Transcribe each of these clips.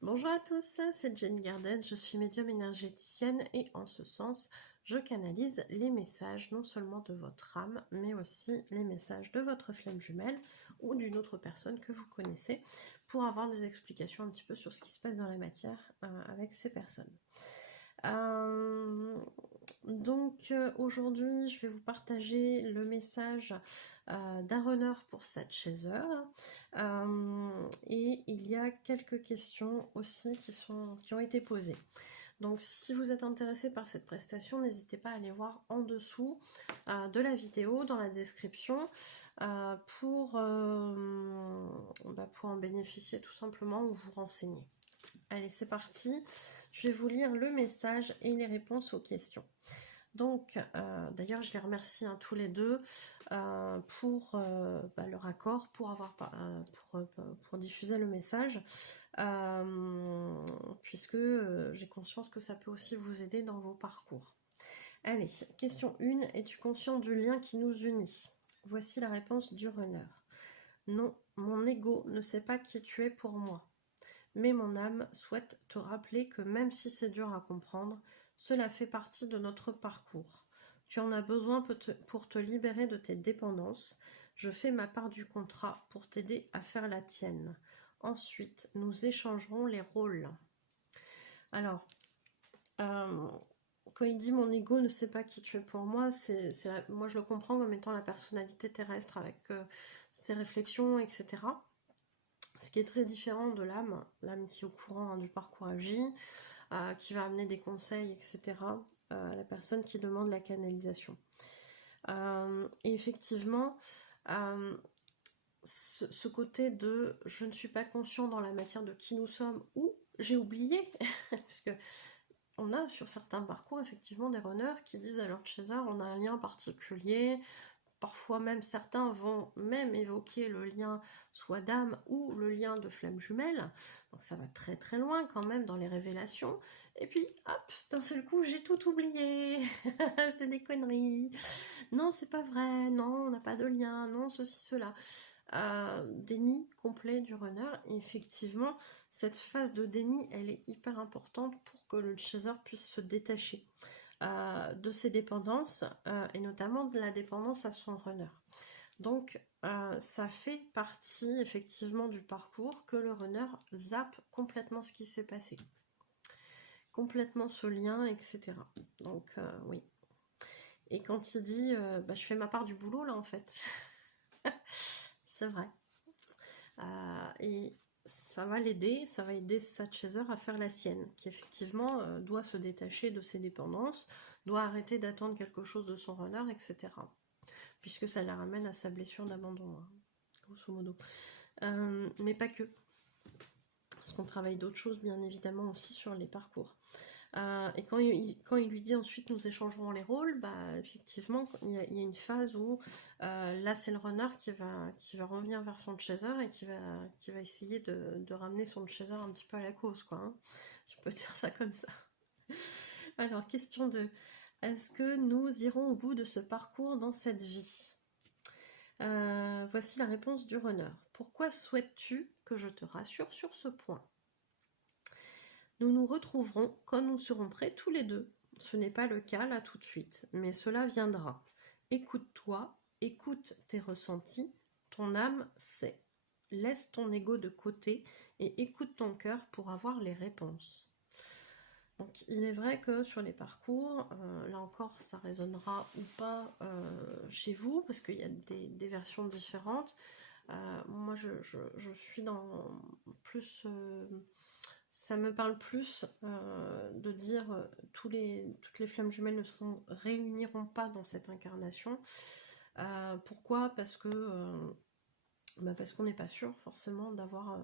Bonjour à tous, c'est Jenny Garden, je suis médium énergéticienne et en ce sens, je canalise les messages non seulement de votre âme, mais aussi les messages de votre flamme jumelle ou d'une autre personne que vous connaissez pour avoir des explications un petit peu sur ce qui se passe dans la matière avec ces personnes. Aujourd'hui, je vais vous partager le message d'un runner pour cette chaser. Et il y a quelques questions aussi qui ont été posées. Donc si vous êtes intéressé par cette prestation, n'hésitez pas à aller voir en dessous de la vidéo, dans la description, pour en bénéficier tout simplement ou vous renseigner. Allez, c'est parti. Je vais vous lire le message et les réponses aux questions. Donc, d'ailleurs, je les remercie tous les deux pour leur accord, pour diffuser le message, puisque j'ai conscience que ça peut aussi vous aider dans vos parcours. Allez, question 1. Es-tu conscient du lien qui nous unit? Voici la réponse du runner. Non, mon ego ne sait pas qui tu es pour moi. Mais mon âme souhaite te rappeler que même si c'est dur à comprendre, cela fait partie de notre parcours. Tu en as besoin pour te libérer de tes dépendances. Je fais ma part du contrat pour t'aider à faire la tienne. Ensuite, nous échangerons les rôles. Alors, quand il dit mon ego ne sait pas qui tu es pour moi, moi je le comprends comme étant la personnalité terrestre avec ses réflexions, etc. Ce qui est très différent de l'âme qui est au courant du parcours à vie, qui va amener des conseils, etc. À la personne qui demande la canalisation. Et effectivement, ce côté de je ne suis pas conscient dans la matière de qui nous sommes ou j'ai oublié, parce que on a sur certains parcours effectivement des runners qui disent à leur chaser on a un lien particulier. Parfois même certains vont même évoquer le lien soit d'âme ou le lien de flamme jumelle. Donc ça va très très loin quand même dans les révélations. Et puis hop, d'un seul coup j'ai tout oublié. C'est des conneries. Non, c'est pas vrai. Non, on n'a pas de lien. Non, ceci, cela. Déni complet du runner. Et effectivement, cette phase de déni, elle est hyper importante pour que le chaser puisse se détacher de ses dépendances et notamment de la dépendance à son runner. Donc ça fait partie effectivement du parcours que le runner zappe complètement ce qui s'est passé, complètement ce lien, etc. Donc oui. Et quand il dit je fais ma part du boulot là en fait, c'est vrai. Et ça va l'aider, ça va aider sa chaser à faire la sienne, qui effectivement doit se détacher de ses dépendances, doit arrêter d'attendre quelque chose de son runner, etc. Puisque ça la ramène à sa blessure d'abandon, hein, grosso modo. Mais pas que. Parce qu'on travaille d'autres choses, bien évidemment, aussi sur les parcours. Et quand il lui dit ensuite nous échangerons les rôles, effectivement, il y a une phase où là c'est le runner qui va revenir vers son chaser et qui va essayer de ramener son chaser un petit peu à la cause, quoi, hein, si on peut dire ça comme ça. Alors, question 2. Est-ce que nous irons au bout de ce parcours dans cette vie? Voici la réponse du runner. Pourquoi souhaites-tu que je te rassure sur ce point? Nous nous retrouverons quand nous serons prêts tous les deux. Ce n'est pas le cas là tout de suite, mais cela viendra. Écoute-toi, écoute tes ressentis, ton âme sait. Laisse ton ego de côté et écoute ton cœur pour avoir les réponses. Donc il est vrai que sur les parcours, là encore ça résonnera ou pas chez vous, parce qu'il y a des versions différentes. Moi je suis dans plus... ça me parle plus de dire toutes les flammes jumelles ne se réuniront pas dans cette incarnation. Pourquoi? Parce qu'on n'est pas sûr forcément d'avoir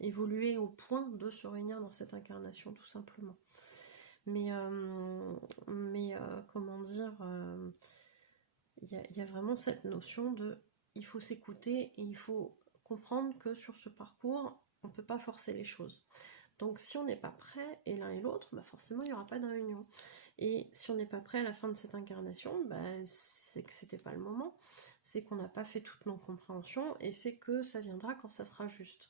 évolué au point de se réunir dans cette incarnation, tout simplement. Mais comment dire, y a vraiment cette notion de il faut s'écouter et il faut comprendre que sur ce parcours on ne peut pas forcer les choses. Donc si on n'est pas prêt, et l'un et l'autre, forcément il n'y aura pas de réunion. Et si on n'est pas prêt à la fin de cette incarnation, c'est que c'était pas le moment, c'est qu'on n'a pas fait toutes nos compréhensions, et c'est que ça viendra quand ça sera juste.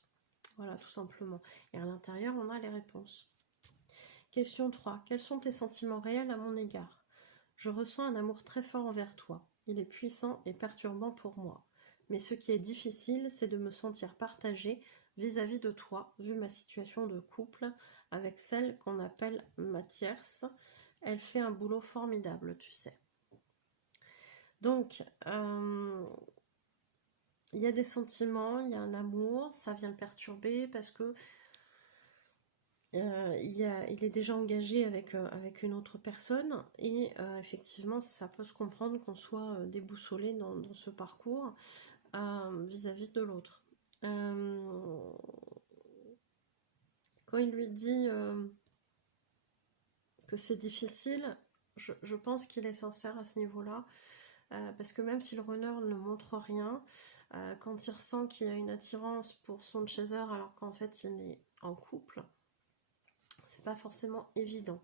Voilà, tout simplement. Et à l'intérieur, on a les réponses. Question 3. Quels sont tes sentiments réels à mon égard? Je ressens un amour très fort envers toi. Il est puissant et perturbant pour moi. Mais ce qui est difficile, c'est de me sentir partagée vis-à-vis de toi, vu ma situation de couple avec celle qu'on appelle ma tierce. Elle fait un boulot formidable, tu sais. Donc, il y a des sentiments, il y a un amour, ça vient le perturber parce que il est déjà engagé avec une autre personne et effectivement ça peut se comprendre qu'on soit déboussolé dans ce parcours vis-à-vis de l'autre. Quand il lui dit que c'est difficile, je pense qu'il est sincère à ce niveau-là. Parce que même si le runner ne montre rien, quand il ressent qu'il y a une attirance pour son chaser alors qu'en fait il est en couple, c'est pas forcément évident.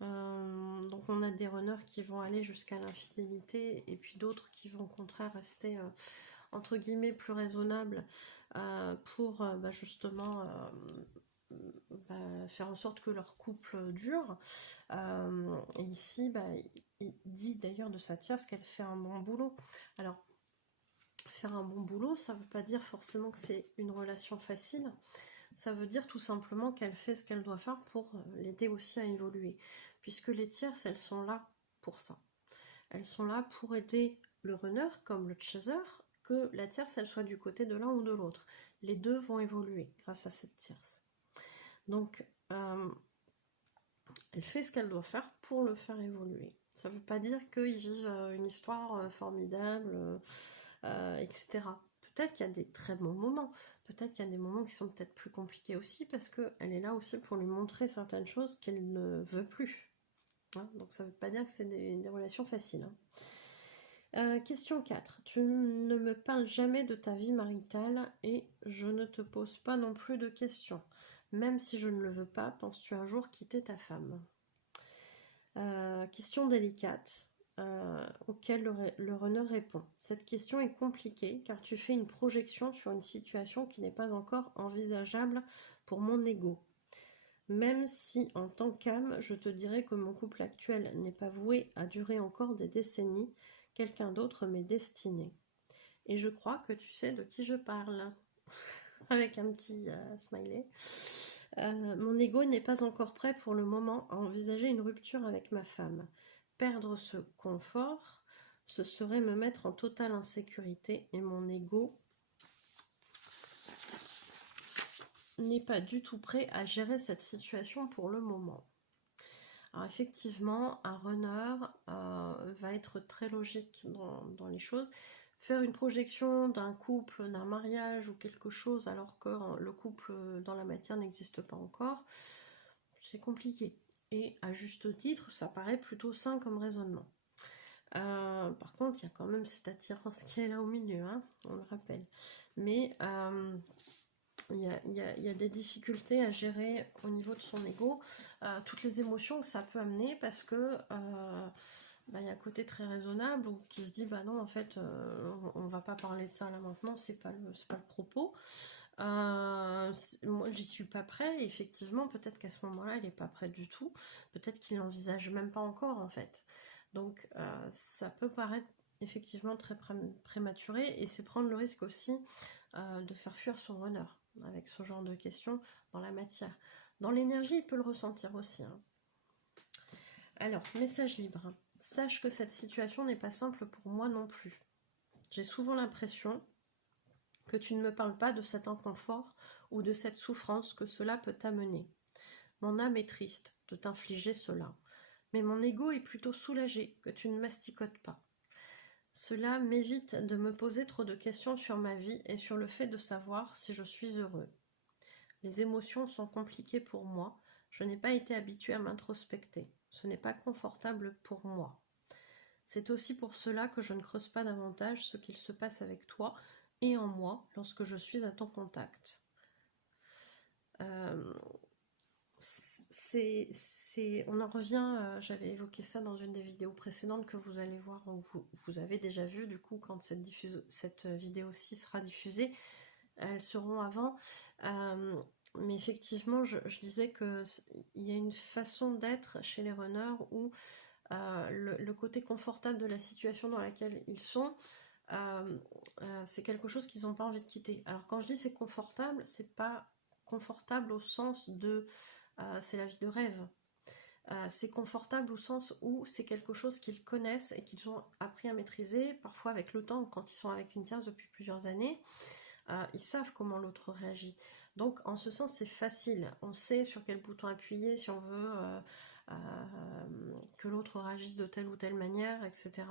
Donc on a des runners qui vont aller jusqu'à l'infidélité et puis d'autres qui vont au contraire rester entre guillemets plus raisonnables pour justement faire en sorte que leur couple dure. Et ici, il dit d'ailleurs de sa tierce qu'elle fait un bon boulot. Alors, faire un bon boulot, ça ne veut pas dire forcément que c'est une relation facile. Ça veut dire tout simplement qu'elle fait ce qu'elle doit faire pour l'aider aussi à évoluer. Puisque les tierces, elles sont là pour ça. Elles sont là pour aider le runner comme le chaser, que la tierce, elle soit du côté de l'un ou de l'autre. Les deux vont évoluer grâce à cette tierce. Donc, elle fait ce qu'elle doit faire pour le faire évoluer. Ça ne veut pas dire qu'ils vivent une histoire formidable, etc. Peut-être qu'il y a des très bons moments, peut-être qu'il y a des moments qui sont peut-être plus compliqués aussi, parce qu'elle est là aussi pour lui montrer certaines choses qu'elle ne veut plus. Hein, donc ça ne veut pas dire que c'est des relations faciles. Hein. Question 4. Tu ne me parles jamais de ta vie maritale et je ne te pose pas non plus de questions. Même si je ne le veux pas, penses-tu un jour quitter ta femme? Question délicate auquel le runner répond. Cette question est compliquée car tu fais une projection sur une situation qui n'est pas encore envisageable pour mon ego. Même si en tant qu'âme, je te dirais que mon couple actuel n'est pas voué à durer encore des décennies, quelqu'un d'autre m'est destiné. Et je crois que tu sais de qui je parle. Avec un petit smiley. Mon ego n'est pas encore prêt pour le moment à envisager une rupture avec ma femme. Perdre ce confort, ce serait me mettre en totale insécurité et mon ego n'est pas du tout prêt à gérer cette situation pour le moment. Alors effectivement, un runner va être très logique dans les choses. Faire une projection d'un couple, d'un mariage ou quelque chose alors que le couple dans la matière n'existe pas encore, c'est compliqué. Et à juste titre, ça paraît plutôt sain comme raisonnement. Par contre, il y a quand même cette attirance qui est là au milieu, hein, on le rappelle. Mais il y a des difficultés à gérer au niveau de son ego, toutes les émotions que ça peut amener parce que il y a un côté très raisonnable ou qui se dit bah non en fait on va pas parler de ça là maintenant, c'est pas le propos. Moi j'y suis pas prêt, et effectivement peut-être qu'à ce moment-là il est pas prêt du tout, peut-être qu'il l'envisage même pas encore en fait. Donc ça peut paraître effectivement très prématuré et c'est prendre le risque aussi de faire fuir son runner avec ce genre de questions dans la matière. Dans l'énergie, il peut le ressentir aussi. Hein. Alors, message libre. Sache que cette situation n'est pas simple pour moi non plus. J'ai souvent l'impression que tu ne me parles pas de cet inconfort ou de cette souffrance que cela peut t'amener. Mon âme est triste de t'infliger cela, mais mon ego est plutôt soulagé que tu ne masticotes pas. Cela m'évite de me poser trop de questions sur ma vie et sur le fait de savoir si je suis heureux. Les émotions sont compliquées pour moi, je n'ai pas été habituée à m'introspecter, ce n'est pas confortable pour moi. C'est aussi pour cela que je ne creuse pas davantage ce qu'il se passe avec toi et en moi lorsque je suis à ton contact. On en revient, j'avais évoqué ça dans une des vidéos précédentes que vous allez voir, ou vous avez déjà vu du coup quand cette vidéo-ci sera diffusée. elles seront avant. Mais effectivement, je disais qu'il y a une façon d'être chez les runners où le côté confortable de la situation dans laquelle ils sont, c'est quelque chose qu'ils n'ont pas envie de quitter. Alors quand je dis c'est confortable, c'est pas confortable au sens de c'est la vie de rêve. C'est confortable au sens où c'est quelque chose qu'ils connaissent et qu'ils ont appris à maîtriser, parfois avec le temps, quand ils sont avec une tierce depuis plusieurs années, ils savent comment l'autre réagit. Donc en ce sens c'est facile, on sait sur quel bouton appuyer si on veut que l'autre réagisse de telle ou telle manière, etc.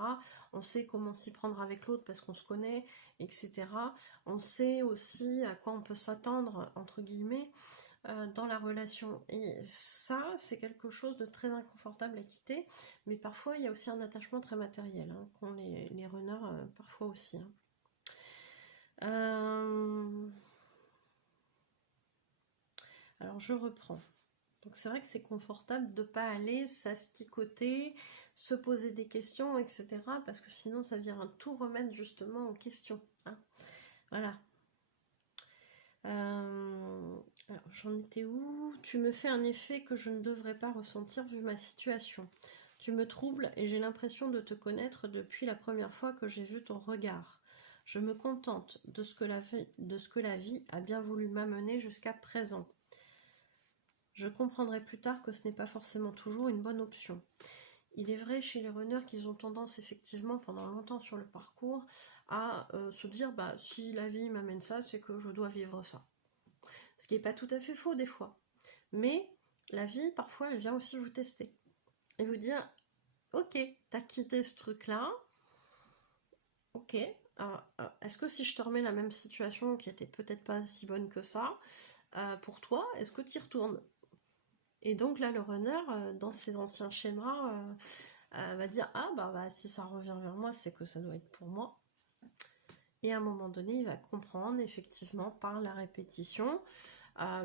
On sait comment s'y prendre avec l'autre parce qu'on se connaît, etc. On sait aussi à quoi on peut s'attendre, entre guillemets, dans la relation. Et ça, c'est quelque chose de très inconfortable à quitter, mais parfois il y a aussi un attachement très matériel, hein, qu'ont les runners parfois aussi. Hein. Alors je reprends. Donc c'est vrai que c'est confortable de ne pas aller s'asticoter, se poser des questions, etc. Parce que sinon ça vient tout remettre justement en question. Hein. Voilà. Alors j'en étais où? Tu me fais un effet que je ne devrais pas ressentir vu ma situation. Tu me troubles et j'ai l'impression de te connaître depuis la première fois que j'ai vu ton regard. Je me contente de ce que la vie a bien voulu m'amener jusqu'à présent. Je comprendrai plus tard que ce n'est pas forcément toujours une bonne option. Il est vrai chez les runners qu'ils ont tendance effectivement pendant longtemps sur le parcours à se dire bah si la vie m'amène ça, c'est que je dois vivre ça. Ce qui n'est pas tout à fait faux des fois. Mais la vie, parfois, elle vient aussi vous tester. Et vous dire, ok, t'as quitté ce truc-là, ok, est-ce que si je te remets la même situation qui était peut-être pas si bonne que ça, pour toi, est-ce que tu y retournes? Et donc là, le runner, dans ses anciens schémas, va dire, ah bah si ça revient vers moi, c'est que ça doit être pour moi. Et à un moment donné, il va comprendre effectivement par la répétition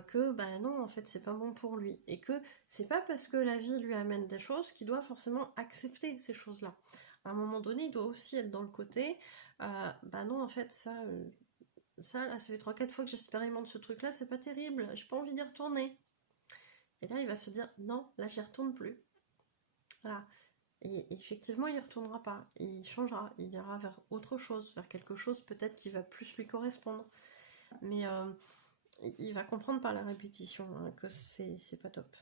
que bah non, en fait c'est pas bon pour lui, et que c'est pas parce que la vie lui amène des choses qu'il doit forcément accepter ces choses-là. À un moment donné, il doit aussi être dans le côté bah non, en fait ça là, ça fait 3-4 fois que j'expérimente ce truc-là, c'est pas terrible, j'ai pas envie d'y retourner. Et là, il va se dire non, là j'y retourne plus. Voilà. Et effectivement, il y retournera pas, il changera, il ira vers autre chose, vers quelque chose peut-être qui va plus lui correspondre. Mais il va comprendre par la répétition hein, que c'est pas top.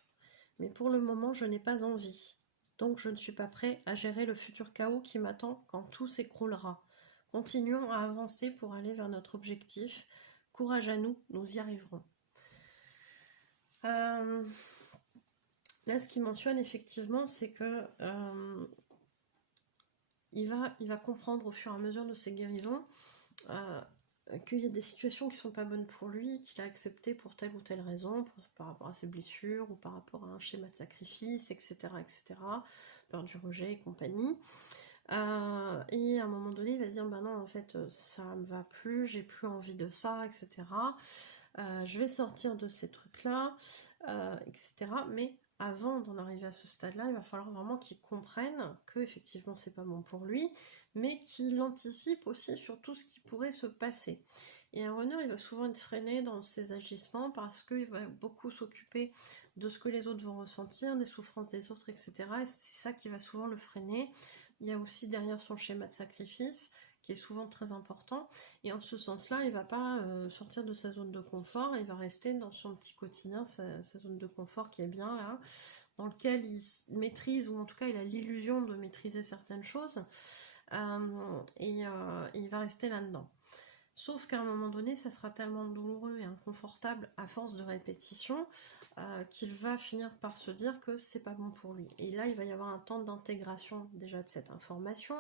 Mais pour le moment, je n'ai pas envie. Donc je ne suis pas prêt à gérer le futur chaos qui m'attend quand tout s'écroulera. Continuons à avancer pour aller vers notre objectif. Courage à nous, nous y arriverons. Là, ce qu'il mentionne effectivement, c'est que il va comprendre au fur et à mesure de ses guérisons qu'il y a des situations qui sont pas bonnes pour lui, qu'il a accepté pour telle ou telle raison, par rapport à ses blessures ou par rapport à un schéma de sacrifice, etc., etc., peur du rejet et compagnie. Et à un moment donné, il va se dire, bah non, en fait, ça me va plus, j'ai plus envie de ça, etc. Je vais sortir de ces trucs-là, etc. Mais avant d'en arriver à ce stade-là, il va falloir vraiment qu'il comprenne que effectivement c'est pas bon pour lui, mais qu'il anticipe aussi sur tout ce qui pourrait se passer. Et un runner, il va souvent être freiné dans ses agissements parce qu'il va beaucoup s'occuper de ce que les autres vont ressentir, des souffrances des autres, etc. Et c'est ça qui va souvent le freiner. Il y a aussi derrière son schéma de sacrifice, qui est souvent très important, et en ce sens-là, il va pas sortir de sa zone de confort, il va rester dans son petit quotidien, sa zone de confort qui est bien là, dans lequel il maîtrise, ou en tout cas il a l'illusion de maîtriser certaines choses, et il va rester là-dedans. Sauf qu'à un moment donné, ça sera tellement douloureux et inconfortable à force de répétition qu'il va finir par se dire que c'est pas bon pour lui. Et là, il va y avoir un temps d'intégration déjà de cette information.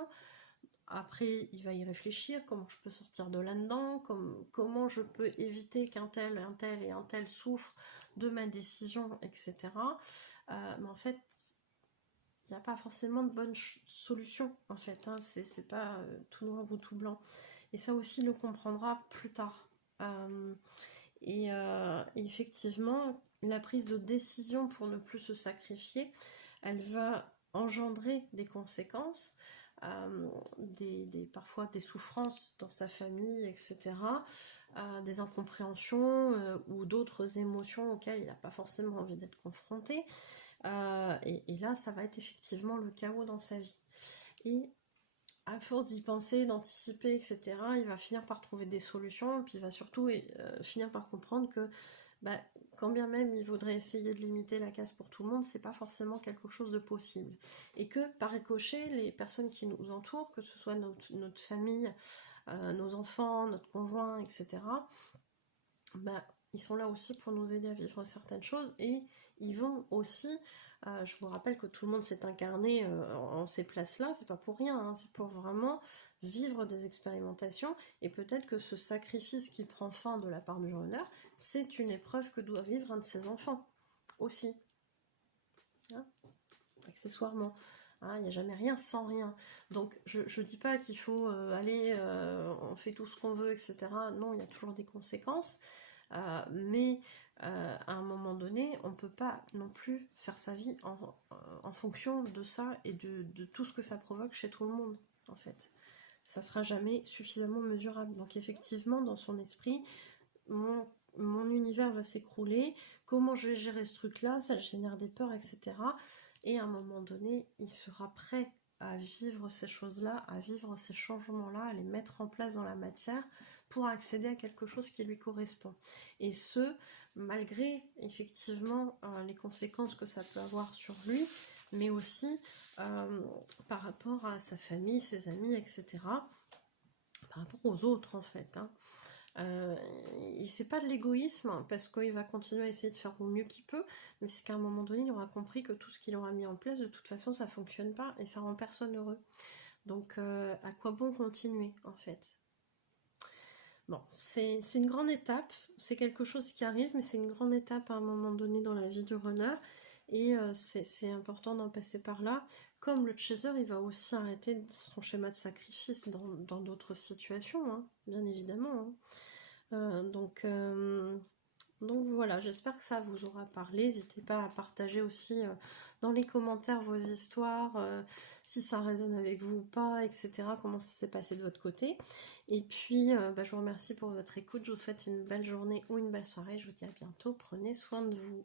Après, il va y réfléchir, comment je peux sortir de là-dedans, comment je peux éviter qu'un tel et un tel souffrent de ma décision, etc. Mais en fait, il n'y a pas forcément de bonne solution, en fait. Hein. C'est pas tout noir ou tout blanc. Et ça aussi, il le comprendra plus tard. Et effectivement, la prise de décision pour ne plus se sacrifier, elle va engendrer des conséquences, parfois des souffrances dans sa famille, etc. des incompréhensions ou d'autres émotions auxquelles il n'a pas forcément envie d'être confronté. Et là, ça va être effectivement le chaos dans sa vie. Et à force d'y penser, d'anticiper, etc., il va finir par trouver des solutions, et puis il va surtout finir par comprendre que bah, quand bien même il voudrait essayer de limiter la casse pour tout le monde, c'est pas forcément quelque chose de possible. Et que par ricochet, les personnes qui nous entourent, que ce soit notre famille, nos enfants, notre conjoint, etc., bah, ils sont là aussi pour nous aider à vivre certaines choses, et ils vont aussi, je vous rappelle que tout le monde s'est incarné en ces places-là, c'est pas pour rien, hein, c'est pour vraiment vivre des expérimentations, et peut-être que ce sacrifice qui prend fin de la part du runner, c'est une épreuve que doit vivre un de ses enfants, aussi, hein, accessoirement. Il n'y a jamais rien sans rien. Donc je dis pas qu'il faut aller, on fait tout ce qu'on veut, etc. Non, il y a toujours des conséquences. Mais à un moment donné, on ne peut pas non plus faire sa vie en fonction de ça et de tout ce que ça provoque chez tout le monde, en fait. Ça sera jamais suffisamment mesurable. Donc effectivement, dans son esprit, mon univers va s'écrouler, comment je vais gérer ce truc-là, ça génère des peurs, etc. Et à un moment donné, il sera prêt à vivre ces choses-là, à vivre ces changements-là, à les mettre en place dans la matière pour accéder à quelque chose qui lui correspond. Et ce, malgré effectivement les conséquences que ça peut avoir sur lui, mais aussi par rapport à sa famille, ses amis, etc. Par rapport aux autres en fait, hein. Et c'est pas de l'égoïsme, hein, parce qu'il va continuer à essayer de faire au mieux qu'il peut, mais c'est qu'à un moment donné, il aura compris que tout ce qu'il aura mis en place, de toute façon, ça fonctionne pas et ça rend personne heureux. Donc, à quoi bon continuer, en fait? Bon, c'est une grande étape, c'est quelque chose qui arrive, mais c'est une grande étape à un moment donné dans la vie du runner, et c'est important d'en passer par là. Comme le chaser, il va aussi arrêter son schéma de sacrifice dans d'autres situations, hein, bien évidemment, hein. Donc voilà, j'espère que ça vous aura parlé. N'hésitez pas à partager aussi dans les commentaires vos histoires, si ça résonne avec vous ou pas, etc. Comment ça s'est passé de votre côté. Et puis, je vous remercie pour votre écoute. Je vous souhaite une belle journée ou une belle soirée. Je vous dis à bientôt. Prenez soin de vous.